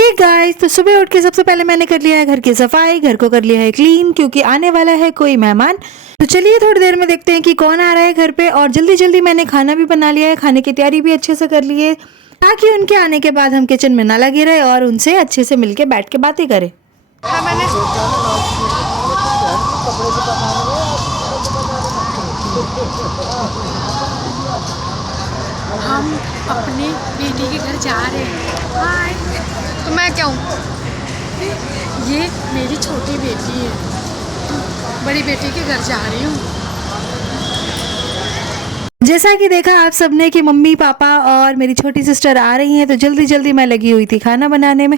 Hey guys, तो सुबह उठ के सबसे पहले मैंने कर लिया है घर की सफाई, घर को कर लिया है क्लीन क्योंकि आने वाला है कोई मेहमान। तो चलिए थोड़ी देर में देखते हैं कि कौन आ रहा है घर पे। और जल्दी जल्दी मैंने खाना भी बना लिया है, खाने की तैयारी भी अच्छे से कर ली है ताकि उनके आने के बाद हम किचन में ना लगे रहे और उनसे अच्छे से मिलके बैठ के बातें करें। हम अपने बेटी के घर जा रहे हैं। हाय। तो मैं क्या हूँ? ये मेरी छोटी बेटी है, तो बड़ी बेटी के घर जा रही हूँ। जैसा कि देखा आप सबने कि मम्मी पापा और मेरी छोटी सिस्टर आ रही हैं, तो जल्दी जल्दी मैं लगी हुई थी खाना बनाने में।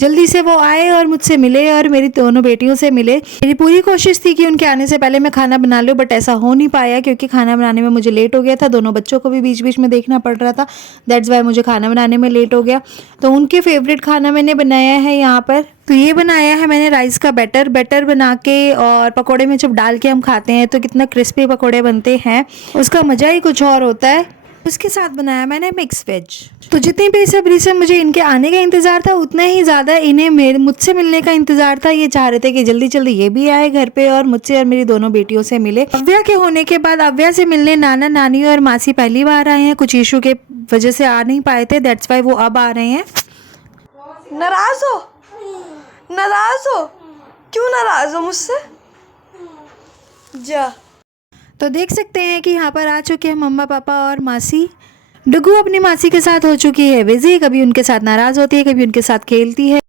जल्दी से वो आए और मुझसे मिले और मेरी दोनों बेटियों से मिले। मेरी पूरी कोशिश थी कि उनके आने से पहले मैं खाना बना लूँ, बट ऐसा हो नहीं पाया क्योंकि खाना बनाने में मुझे लेट हो गया था। दोनों बच्चों को भी बीच बीच में देखना पड़ रहा था, दैट्स वाई मुझे खाना बनाने में लेट हो गया। तो उनके फेवरेट खाना मैंने बनाया है यहाँ पर। तो ये बनाया है मैंने राइस का बैटर बना के, और पकोड़े में जब डाल के हम खाते हैं तो कितना क्रिस्पी पकोड़े बनते हैं, उसका मज़ा ही कुछ और होता है। उसके साथ बनाया मैंने मिक्स वेज। तो जितनी बेसब्री से मुझे इनके आने का इंतज़ार था, उतना ही ज़्यादा इन्हें मुझसे मिलने का इंतज़ार था। ये चाह रहे थे कि जल्दी जल्दी ये भी आए घर पे और मुझसे और मेरी दोनों बेटियों से मिले। अव्या के होने के बाद अव्या से मिलने नाना नानी और मासी पहली बार आए हैं। कुछ इशू के वजह से आ नहीं पाए थे, दैट्स वाई वो अब आ रहे हैं। नाराज हो? नाराज हो? क्यों नाराज हो मुझसे? जा। तो देख सकते हैं कि यहाँ पर आ चुके हैं मम्मा पापा और मासी। डुगू अपनी मासी के साथ हो चुकी है बिजी, कभी उनके साथ नाराज होती है, कभी उनके साथ खेलती है।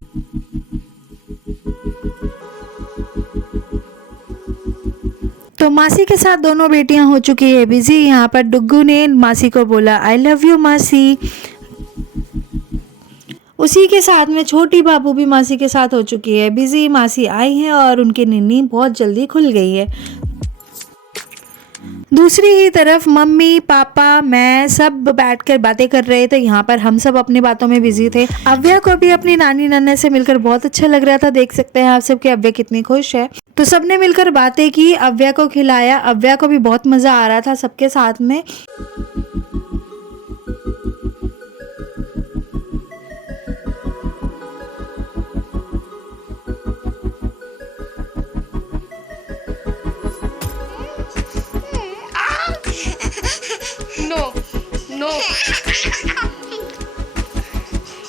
तो मासी के साथ दोनों बेटियां हो चुकी है बिजी। यहाँ पर डुगू ने मासी को बोला आई लव यू मासी। उसी के साथ में छोटी बाबू भी मासी के साथ हो चुकी है बिजी। मासी आई है और उनकी नींद बहुत जल्दी खुल गई है। दूसरी ही तरफ मम्मी पापा मैं सब बैठकर बातें कर रहे थे। यहाँ पर हम सब अपनी बातों में बिजी थे। अव्या को भी अपनी नानी नाना से मिलकर बहुत अच्छा लग रहा था। देख सकते हैं आप सब कि अव्या कितनी खुश है। तो सबने मिलकर बातें की, अव्या को खिलाया। अव्या को भी बहुत मज़ा आ रहा था सबके साथ में। नो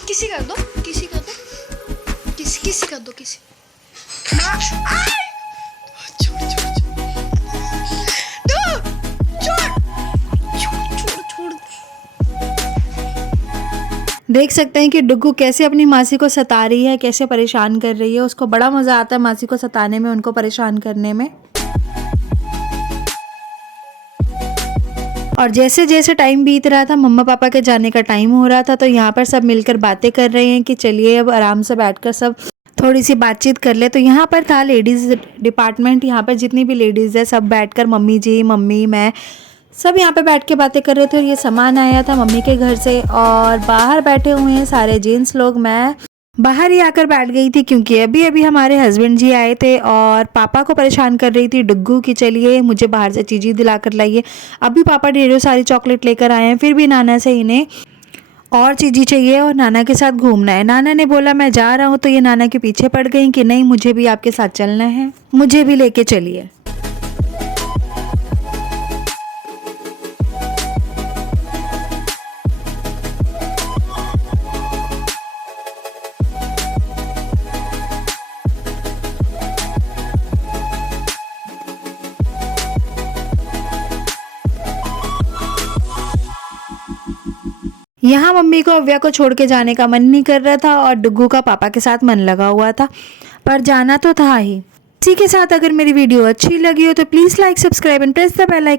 किसी कर दो, किसी कर दो, किसी कर दो, किसी। देख सकते हैं कि डुगू कैसे अपनी मासी को सता रही है, कैसे परेशान कर रही है। उसको बड़ा मज़ा आता है मासी को सताने में, उनको परेशान करने में। और जैसे जैसे टाइम बीत रहा था, मम्मा पापा के जाने का टाइम हो रहा था, तो यहाँ पर सब मिलकर बातें कर रहे हैं कि चलिए अब आराम से बैठकर सब थोड़ी सी बातचीत कर ले। तो यहाँ पर था लेडीज़ डिपार्टमेंट। यहाँ पर जितनी भी लेडीज़ है सब बैठकर, मम्मी जी, मम्मी, मैं, सब यहाँ पे बैठ के बातें कर रहे थे। और ये सामान आया था मम्मी के घर से, और बाहर बैठे हुए हैं सारे जेंट्स लोग। मैं बाहर ही आकर बैठ गई थी क्योंकि अभी अभी हमारे हस्बैंड जी आए थे और पापा को परेशान कर रही थी डुग्गू कि चलिए मुझे बाहर से चीज़ें दिला कर लाइए। अभी पापा ढेरों सारी चॉकलेट लेकर आए हैं, फिर भी नाना से इन्हें और चीज़ें चाहिए और नाना के साथ घूमना है। नाना ने बोला मैं जा रहा हूँ, तो ये नाना के पीछे पड़ गई कि नहीं मुझे भी आपके साथ चलना है, मुझे भी लेके चलिए। यहाँ मम्मी को अव्या को छोड़ के जाने का मन नहीं कर रहा था और डुग्गू का पापा के साथ मन लगा हुआ था, पर जाना तो था ही। इसी के साथ अगर मेरी वीडियो अच्छी लगी हो तो please like, subscribe and press the bell icon.